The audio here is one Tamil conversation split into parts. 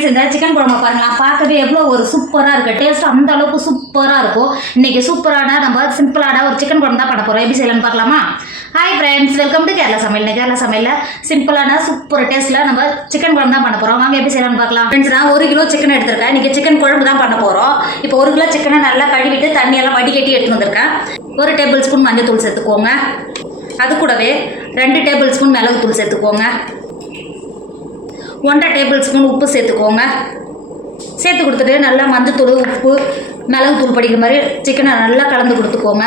ஃப்ரெண்ட்ஸ் இந்த சிக்கன் குழம்பு பாருங்களா, பார்க்கவே எவ்வளோ ஒரு சூப்பராக இருக்குது. டேஸ்ட் அந்த அளவுக்கு சூப்பராக இருக்கும். இன்றைக்கி சூப்பரான நம்ம சிம்பிளான ஒரு சிக்கன் குழம்பு தான் பண்ண போகிறோம். எப்படி செய்யலாம்னு பார்க்கலாமா? Hi friends, welcome to Kerala சமையல். கேரளா சமையலில் சிம்பிளான சூப்பர் டேஸ்ட்டில் நம்ம சிக்கன் குழம்பு தான் பண்ண போகிறோம். வாங்க எப்படி செய்யலாம்னு பார்க்கலாம். ஃப்ரெண்ட்ஸ், நான் 1 கிலோ சிக்கன் எடுத்திருக்கேன். இன்றைக்கி சிக்கன் குழம்பு தான் பண்ண போகிறோம். இப்போ 1 கிலோ சிக்கனை நல்லா கழுவிட்டு தண்ணியெல்லாம் வடிகட்டி எடுத்து வந்திருக்கேன். 1 டேபிள் ஸ்பூன் மஞ்சள் தூள் சேர்த்துக்கோங்க. அது கூடவே 2 டேபிள் ஸ்பூன் மிளகு தூள் சேர்த்துக்கோங்க. 1.5 டேபிள் ஸ்பூன் உப்பு சேர்த்துக்கோங்க. சேர்த்து கொடுத்துட்டு நல்லா மஞ்சத்தூள், உப்பு, மிளகு தூள் படிக்கிற மாதிரி சிக்கனை நல்லா கலந்து கொடுத்துக்கோங்க.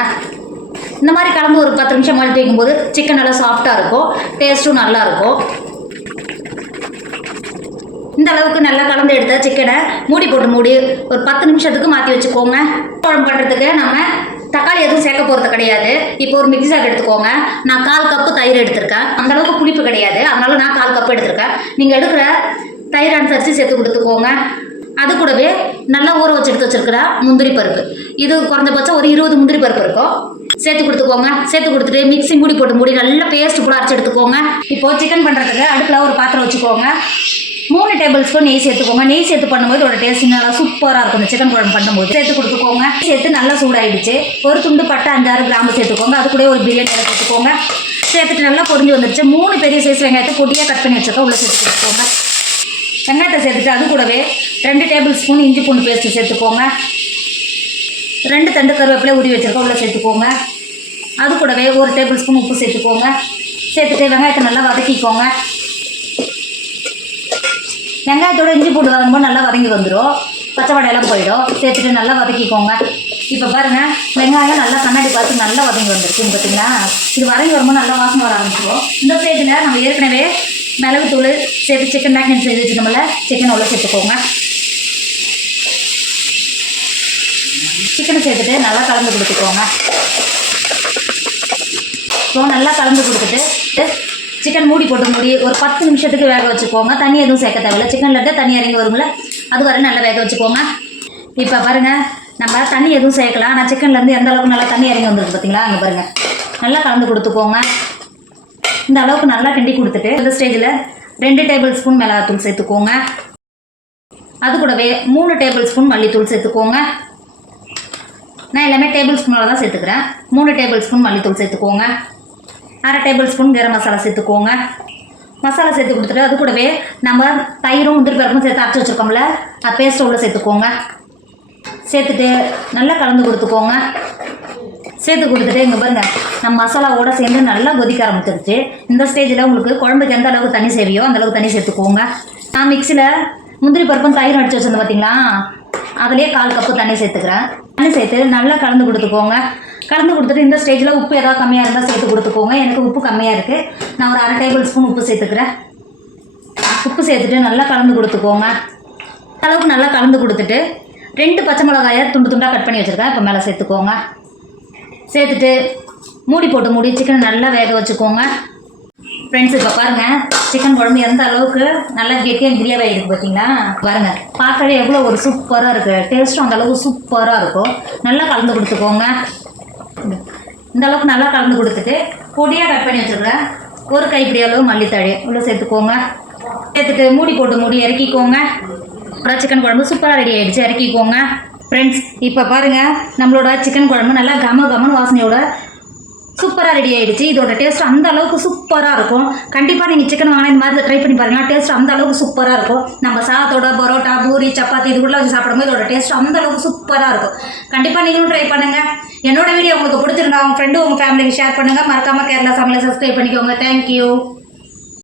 இந்த மாதிரி கலந்து ஒரு 10 நிமிஷம் மழை வைக்கும்போது சிக்கன் நல்லா சாஃப்டாக இருக்கும், டேஸ்ட்டும் நல்லாயிருக்கும். இந்த அளவுக்கு நல்லா கலந்து எடுத்த சிக்கனை மூடி ஒரு 10 நிமிஷத்துக்கு மாற்றி வச்சுக்கோங்க. குழம்பு பண்ணுறதுக்கு நம்ம தக்காளி எதுவும் சேர்க்க போகிறது கிடையாது. இப்போ ஒரு மிக்ஸி ஜார் எடுத்துக்கோங்க. நான் 1/4 கப்பு தயிர் எடுத்திருக்கேன். அந்தளவுக்கு புளிப்பு கிடையாது, அதனால நான் 1/4 கப்பு எடுத்திருக்கேன். நீங்கள் எடுக்கிற தயிர் அனுசரித்து சேர்த்து கொடுத்துக்கோங்க. அது கூடவே நல்லா ஊற வச்சு எடுத்து வச்சிருக்கிற முந்திரி பருப்பு, இது குறைஞ்சபட்சம் ஒரு 20 முந்திரி பருப்பு இருக்கும், சேர்த்து கொடுத்துக்கோங்க. சேர்த்து கொடுத்துட்டு மிக்ஸி மூடி நல்லா பேஸ்ட் கூட அரைச்சி எடுத்துக்கோங்க. இப்போது சிக்கன் பண்ணுறதுக்கு அடுப்பில் ஒரு பாத்திரம் வச்சுக்கோங்க. 3 டேபிள் ஸ்பூன் நெய் சேர்த்துக்கோங்க. நெய் சேர்த்து பண்ணும்போது ஒரு டேஸ்ட் நல்லா சூப்பராக இருக்கும். இந்த சிக்கன் குழம்பு பண்ணும்போது சேர்த்து கொடுத்துக்கோங்க. சேர்த்து நல்லா சூடாயிடுச்சு. ஒரு துண்டு பட்டை 5-6 கிராம்பு சேர்த்துக்கோங்க. அது கூட ஒரு பிரியாணி இலை சேர்த்துக்கோங்க. சேர்த்துட்டு நல்லா பொரிஞ்சு வந்துடுச்சு. 3 பெரிய சைஸ் வெங்காயத்தை பொடியாக கட் பண்ணி வச்சுருக்கோம், உள்ளே சேர்த்து கொடுத்துக்கோங்க. வெங்காயத்தை சேர்த்துட்டு அது கூடவே 2 டேபிள் ஸ்பூன் இஞ்சி பூண்டு பேஸ்ட்டு சேர்த்துக்கோங்க. 2 தண்டு கருவேப்பிலை உருவி வச்சுருக்கோம், உள்ளே சேர்த்துக்கோங்க. அது கூடவே 1 டேபிள் ஸ்பூன் உப்பு சேர்த்துக்கோங்க. சேர்த்துட்டு வெங்காயத்தை நல்லா வதக்கிக்கோங்க. வெங்காயத்தோட இஞ்சி பூண்டு வதங்கும்போது நல்லா வதங்கி வந்துடும், பச்சை வடையெல்லாம் போயிடும். சேர்த்துட்டு நல்லா வதக்கிக்கோங்க. இப்போ பாருங்கள், வெங்காயம் நல்லா கண்ணாடி பார்த்து நல்லா வதங்கி வந்துருச்சு. பார்த்தீங்களா, இது வதங்கி வரும்போது நல்லா வாசனை வர ஆரம்பிச்சிடும். இந்த ஸ்டேஜில் நம்ம ஏற்கனவே மிளகு தூள் சேர்த்து சிக்கன் மேக்னேட் செய்து வச்சுக்கோம்ல, சிக்கன் உள்ள சேர்த்துக்கோங்க. சிக்கனை சேர்த்துட்டு நல்லா கலந்து கொடுத்துக்கோங்க. ஸோ நல்லா கலந்து கொடுத்துட்டு சிக்கன் மூடி ஒரு 10 நிமிஷத்துக்கு வேக வச்சுக்கோங்க. தண்ணி எதுவும் சேர்க்க தேவையில்லை. சிக்கனில் தண்ணி இறங்கி வருங்கள, அது வரை நல்லா வேக வச்சுக்கோங்க. இப்போ பாருங்கள், நம்ம தண்ணி எதுவும் சேர்க்கலாம். ஆனால் சிக்கன்லேருந்து எந்த அளவுக்கு நல்லா தண்ணி இறங்கி வந்துருக்கு பார்த்தீங்களா, அங்கே பாருங்கள். நல்லா கலந்து கொடுத்துக்கோங்க. இந்த அளவுக்கு நல்லா கிண்டி கொடுத்துட்டு இந்த ஸ்டேஜில் 2 டேபிள் ஸ்பூன் மிளகாத்தூள் சேர்த்துக்கோங்க. அது கூடவே 3 டேபிள் ஸ்பூன் மல்லித்தூள் சேர்த்துக்கோங்க. நான் எல்லாமே டேபிள் ஸ்பூனில் தான் சேர்த்துக்கிறேன். 3 டேபிள் ஸ்பூன் மல்லித்தூள் சேர்த்துக்கோங்க. 1/2 டேபிள் ஸ்பூன் கரம் மசாலா சேர்த்துக்கோங்க. மசாலா சேர்த்து கொடுத்துட்டு அது கூடவே நம்ம தயிரும் முந்திரி பருப்பும் சேர்த்து அரைச்சி வச்சுருக்கோம்ல, அது பேஸ்ட்டு உள்ள சேர்த்துக்கோங்க. சேர்த்துட்டு நல்லா கலந்து கொடுத்துக்கோங்க. சேர்த்து கொடுத்துட்டு இங்கே பாருங்கள், நம்ம மசாலாவோட சேர்ந்து நல்லா கொதிக்க ஆரம்பிச்சிருச்சு. இந்த ஸ்டேஜில் உங்களுக்கு குழம்புக்கு எந்த அளவுக்கு தண்ணி சேவையோ அந்தளவுக்கு தண்ணி சேர்த்துக்கோங்க. நான் மிக்ஸியில் முந்திரி பருப்பும் தயிரும் அடித்து வச்சுருந்தேன் பார்த்தீங்களா, அதிலே 1/4 கப்பு தண்ணி சேர்த்துக்கிறேன். தண்ணி சேர்த்து நல்லா கலந்து கொடுத்துக்கோங்க. கலந்து கொடுத்துட்டு இந்த ஸ்டேஜில் உப்பு ஏதாவது கம்மியாக இருந்தால் சேர்த்து கொடுத்துக்கோங்க. எனக்கு உப்பு கம்மியாக இருக்குது, நான் ஒரு 1/2 டேபிள் ஸ்பூன் உப்பு சேர்த்துக்கிறேன். உப்பு சேர்த்துட்டு நல்லா கலந்து கொடுத்துக்கோங்க. அளவுக்கு நல்லா கலந்து கொடுத்துட்டு 2 பச்சை மிளகாயை துண்டாக கட் பண்ணி வச்சுருக்கேன், இப்போ மேலே சேர்த்துக்கோங்க. சேர்த்துட்டு மூடி சிக்கனை நல்லா வேக வச்சுக்கோங்க. ஃப்ரெண்ட்ஸ், இப்போ பாருங்கள், சிக்கன் குழம்பு எந்த அளவுக்கு நல்லா கெட்டியாக கிரேவி ஆகிடுது பார்த்தீங்களா. பாருங்கள், பார்க்கவே எவ்வளோ ஒரு சூப்பராக இருக்குது. டேஸ்ட்டும் அந்த அளவுக்கு சூப்பராக இருக்கும். நல்லா கலந்து கொடுத்துக்கோங்க. இந்த அளவுக்கு நல்லா கலந்து கொடுத்துட்டு பொடியாக கட் பண்ணி வச்சுருக்கேன் 1 கைப்பிடி அளவு மல்லித்தழை உள்ளே சேர்த்துக்கோங்க. சேர்த்துட்டு மூடி இறக்கிக்கோங்க. அப்புறம் சிக்கன் குழம்பு சூப்பராக ரெடி ஆகிடுச்சு, இறக்கிக்கோங்க. ஃப்ரெண்ட்ஸ், இப்போ பாருங்கள், நம்மளோட சிக்கன் குழம்பு நல்லா கம வாசனையோட சூப்பராக ரெடி ஆகிடுச்சு. இதோட டேஸ்ட் அந்த அளவுக்கு சூப்பராக இருக்கும். கண்டிப்பாக நீங்கள் சிக்கன் வாங்கினா இந்த மாதிரி ட்ரை பண்ணி பாருங்கள். டேஸ்ட் அந்த அளவுக்கு சூப்பராக இருக்கும். நம்ம சாதத்தோட பரோட்டா, பூரி, சப்பாத்தி இது கூட வச்சு சாப்பிடும்போது இதோட டேஸ்ட் அந்த அளவுக்கு சூப்பராக இருக்கும். கண்டிப்பாக நீங்களும் ட்ரை பண்ணுங்கள். என்னோட வீடியோ உங்களுக்கு பிடிச்சிருந்தா உங்கள் ஃப்ரெண்டு, உங்கள் ஃபேமிலிக்கு ஷேர் பண்ணுங்கள். மறக்காமல் கேரளா சமையலை சப்ஸ்கிரைப் பண்ணிக்கோங்க. தேங்க்யூ.